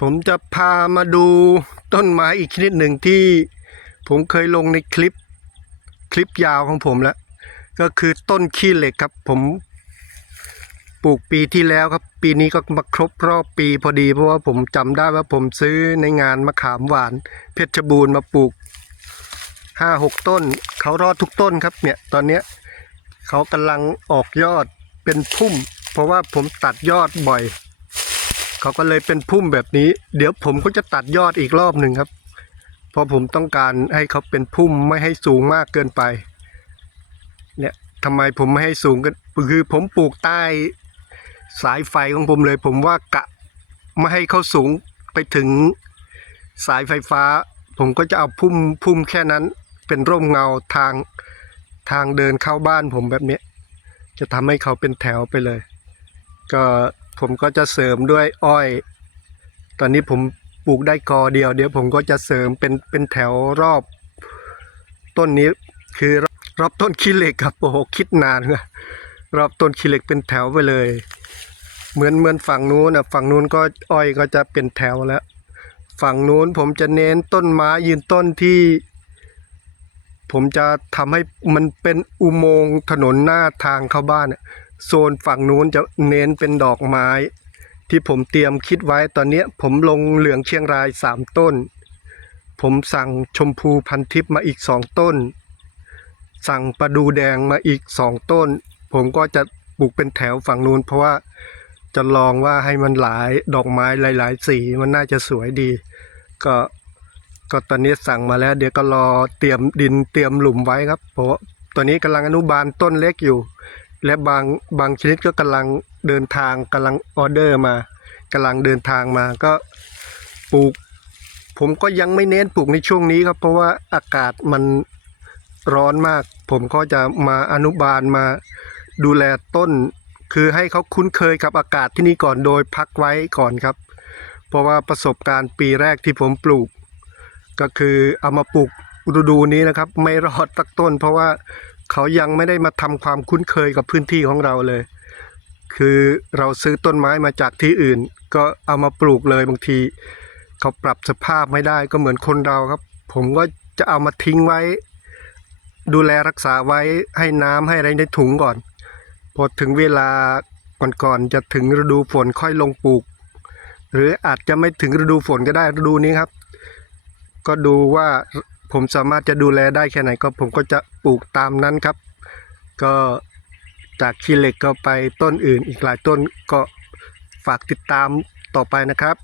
ผมจะพามาดูต้นไม้อีกชนิดหนึ่งที่ผมเคยลงในคลิปคลิปยาวของผมแล้ว ก็คือต้นขี้เหล็กครับ ผมปลูกปีที่แล้วครับ ปีนี้ก็มาครบรอบปีพอดี เพราะว่าผมจำได้ว่าผมซื้อในงานมะขามหวาน เพชรบูรณ์มาปลูกห้าหกต้น เขารอดทุกต้นครับเนี่ยตอนเนี้ยเขากำลังออกยอดเป็นพุ่ม เพราะว่าผมตัดยอดบ่อย เขาก็เลยเป็นพุ่มแบบนี้ เดี๋ยวผมก็จะตัดยอดอีกรอบหนึ่งครับ เพราะผมต้องการให้เขาเป็นพุ่มไม่ให้สูงมากเกินไป เนี่ยทำไมผมไม่ให้สูงกันคือผมปลูกใต้สายไฟของผมเลย ผมว่ากะไม่ให้เขาสูงไปถึงสายไฟฟ้า ผมก็จะเอาพุ่มพุ่มแค่นั้น เป็นร่มเงาทางทางเดินเข้าบ้านผมแบบนี้จะทำให้เขาเป็นแถวไปเลย ก็ ผมก็จะเสริมด้วยอ้อย ตอนนี้ผมปลูกได้กอเดียว เดี๋ยวผมก็จะเสริมเป็นเป็นแถวรอบ ต้นนี้คือรอบต้นขี้เหล็กครับโอ้โหคิดนานนะรอบต้นขี้เหล็กเป็นแถวไปเลย เหมือนเหมือนฝั่งนู้นนะฝั่งนู้นก็อ้อยก็จะเป็นแถวแล้ว ฝั่งนู้นผมจะเน้นต้นไม้ยืนต้นที่ ผมจะทำให้มันเป็นอุโมงค์ถนนหน้าทางเข้าบ้านน่ะ โซนฝั่งนู้นจะเน้นเป็นดอกไม้ ที่ผมเตรียมคิดไว้ตอนนี้ผมลงเหลืองเชียงรายสามต้น ผมสั่งชมพูพันทิพย์มาอีกสองต้น สั่งประดูแดงมาอีกสองต้น ผมก็จะปลูกเป็นแถวฝั่งนู้นเพราะว่าจะลองว่าให้มันหลายดอกไม้หลาย ๆ สีมันน่าจะสวยดี ก็ก็ตอนนี้สั่งมาแล้ว เดี๋ยวก็รอเตรียมดินเตรียมหลุมไว้ครับเพราะว่าตอนนี้กำลังอนุบาลต้นเล็กอยู่ และบางบางชนิดก็กำลังเดินทางกำลังออเดอร์มากำลังเดินทางมาก็ปลูก ผมก็ยังไม่เน้นปลูกในช่วงนี้ครับ เพราะว่าอากาศมันร้อนมาก ผมก็จะมาอนุบาลมาดูแลต้น คือให้เขาคุ้นเคยกับอากาศที่นี่ก่อนโดยพักไว้ก่อนครับ เพราะว่าประสบการณ์ปีแรกที่ผมปลูก ก็คือเอามาปลูกฤดูนี้นะครับ ไม่รอดสักต้น เพราะว่า เขายังไม่ได้มาทำความคุ้นเคยกับพื้นที่ของเราเลย คือเราซื้อต้นไม้มาจากที่อื่น ก็เอามาปลูกเลยบางที เขาปรับสภาพไม่ได้ก็เหมือนคนเราครับ ผมก็จะเอามาทิ้งไว้ ดูแลรักษาไว้ให้น้ำให้อะไรในถุงก่อน พอถึงเวลาก่อนๆจะถึงฤดูฝนค่อยลงปลูก หรืออาจจะไม่ถึงฤดูฝนก็ได้ฤดูนี้ครับ ก็ดูว่า ผมสามารถจะดูแลได้แค่ไหนก็ผมก็จะปลูกตามนั้นครับ ก็จากขี้เหล็กก็ไปต้นอื่นอีกหลายต้นก็ฝากติดตามต่อไปนะครับ